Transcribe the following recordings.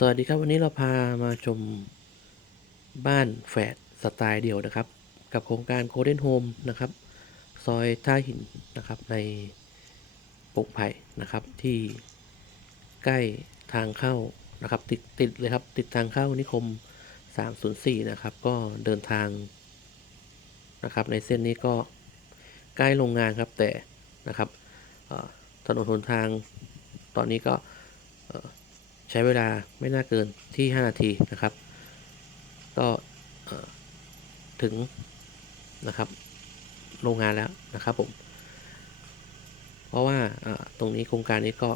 สวัสดีครับวันนี้เราพามาชมบ้านแฝดสไตล์เดี่ยวนะครับ กับโครงการ Golden Home นะครับ ซอยท่าหินนะครับในปงไผ่นะครับที่ใกล้ทางเข้านะครับ ติดติดเลยครับ ติดทางเข้านิคม 304 นะครับ ก็เดินทางนะครับ ในเส้นนี้ก็ใกล้โรงงานครับแต่นะครับถนนหนทางตอนนี้ก็ ใช้เวลาไม่น่าเกินที่ 5 นาทีนะครับ ก็ถึงนะครับโรงงานแล้วนะครับผม เพราะว่าตรงนี้โครงการนี้ก็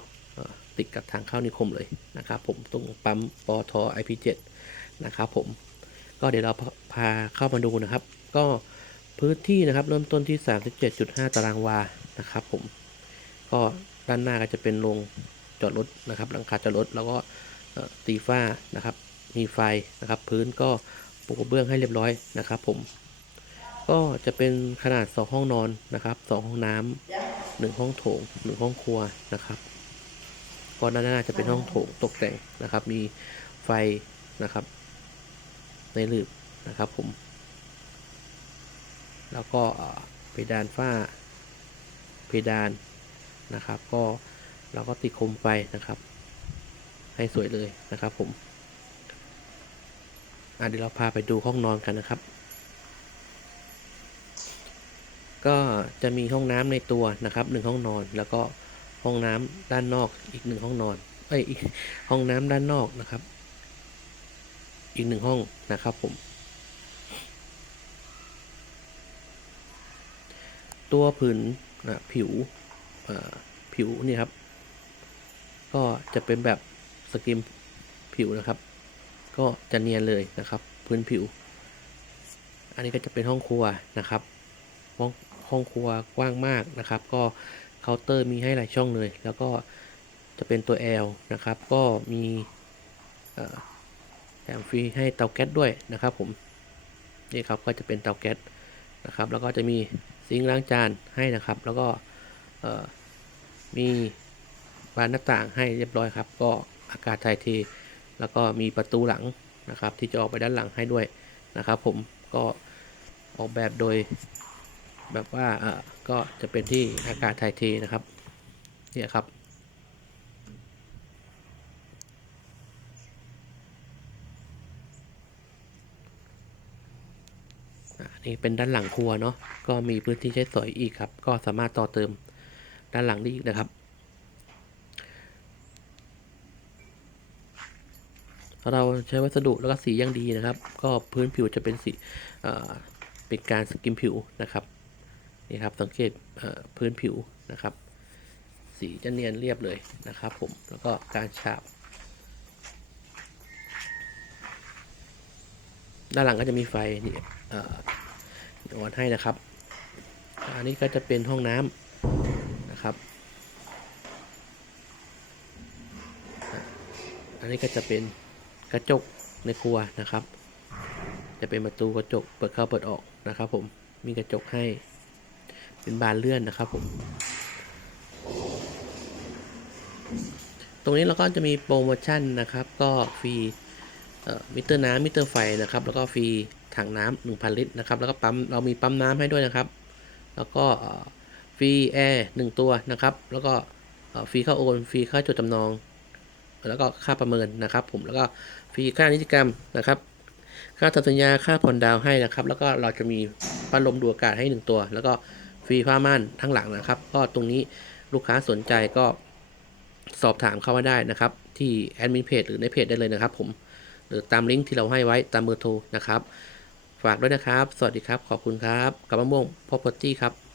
ติดกับทางเข้านิคมเลยนะครับผมตรงปั๊มปอทอ IP7 นะครับผมก็เดี๋ยวเราพาพาเข้ามาดูนะครับ ก็พื้นที่นะครับเริ่มต้นที่ 37.5 ตารางวานะครับผมก็ด้านหน้าก็จะเป็นโรง จอดรถนะครับหลังคาจอดรถแล้วก็ตีฝ้านะครับ มีไฟนะครับ พื้นก็ปูกระเบื้องให้เรียบร้อยนะครับ ผม ก็จะเป็นขนาด 2 ห้องนอนนะครับ 2 ห้องน้ำหนึ่งห้องโถงหนึ่งห้องครัวนะครับก็ด้านหน้าจะเป็นห้องโถงตกแต่งนะครับ มีไฟนะครับ ในหลืบนะครับ ผม แล้วก็เพดานฝ้าเพดานนะครับ ก็ เราก็ติดโคมไฟนะครับ ให้สวยเลยนะครับผมอะเดี๋ยวเราพาไปดูห้องนอนกันนะครับ ก็จะมีห้องน้ำในตัวนะครับหนึ่งห้องนอนแล้วก็ห้องน้ำด้านนอกอีกหนึ่งห้องนอนเอ้ยอีกห้องน้ำด้านนอกนะครับ อีกหนึ่งห้องนะครับผม ตัวผืนนะผิวผิวนี่ครับ ก็จะเป็นแบบสกิมผิวนะครับ ก็จะเนียนเลยนะครับ พื้นผิว อันนี้ก็จะเป็นห้องครัวนะครับห้องห้องครัวกว้างมากนะครับ ก็เคาน์เตอร์มีให้หลายช่องเลย แล้วก็จะเป็นตัว L นะครับ ก็มีแถมฟรีให้เตาแก๊สด้วยนะครับผมนี่ครับก็จะเป็นเตาแก๊สนะครับ แล้วก็จะมีซิงค์ล้างจานให้นะครับ แล้วก็มี บานหน้าต่างให้เรียบร้อยครับ ก็อากาศถ่ายเท แล้วก็มีประตูหลังนะครับ ที่จะออกไปด้านหลังให้ด้วยนะครับ ผมก็ออกแบบโดยแบบว่าเออก็จะเป็นที่อากาศถ่ายเทนะครับเนี่ยครับนี่เป็นด้านหลังครัวเนาะก็มีพื้นที่ใช้สอยอีกครับ ก็สามารถต่อเติมด้านหลังได้อีกนะครับ เราใช้วัสดุแล้วก็สีอย่างดีนะครับ ก็พื้นผิวจะเป็นสีเป็นการสกิมผิวนะครับนี่ครับสังเกตพื้นผิวนะครับ สีจะเนียนเรียบเลยนะครับผมแล้วก็การฉาบด้านหลังก็จะมีไฟนี่เอ่อออนให้นะครับ อันนี้ก็จะเป็นห้องน้ำนะครับ อันนี้ก็จะเป็น กระจกในครัวนะครับ จะเป็นประตูกระจกเปิดเข้าเปิดออกนะครับ ผมมีกระจกให้เป็นบานเลื่อนนะครับ ผม ตรงนี้เราก็จะมีโปรโมชั่นนะครับ ก็ฟรีมิเตอร์น้ำมิเตอร์ไฟนะครับ แล้วก็ฟรีถังน้ำหนึ่งพันลิตรนะครับ แล้วก็ปั๊มเรามีปั๊มน้ำให้ด้วยนะครับ แล้วก็ฟรีแอร์หนึ่งตัวนะครับ แล้วก็ฟรีค่าโอนฟรีค่าจดจำนอง แล้วก็ค่าประเมินนะครับ ผมแล้วก็ฟรีค่านิติกรรมนะครับ ค่าทำสัญญาค่าผ่อนดาวให้นะครับ แล้วก็เราจะมีพัดลมดูอากาศให้หนึ่งตัว แล้วก็ฟรีผ้าม่านทั้งหลังนะครับ ก็ตรงนี้ลูกค้าสนใจก็สอบถามเข้ามาได้นะครับ ที่แอดมินเพจหรือในเพจได้เลยนะครับ ผมหรือตามลิงก์ที่เราให้ไว้ตามเบอร์โทรนะครับ ฝากด้วยนะครับ สวัสดีครับ ขอบคุณครับ กับมะม่วง property ครับ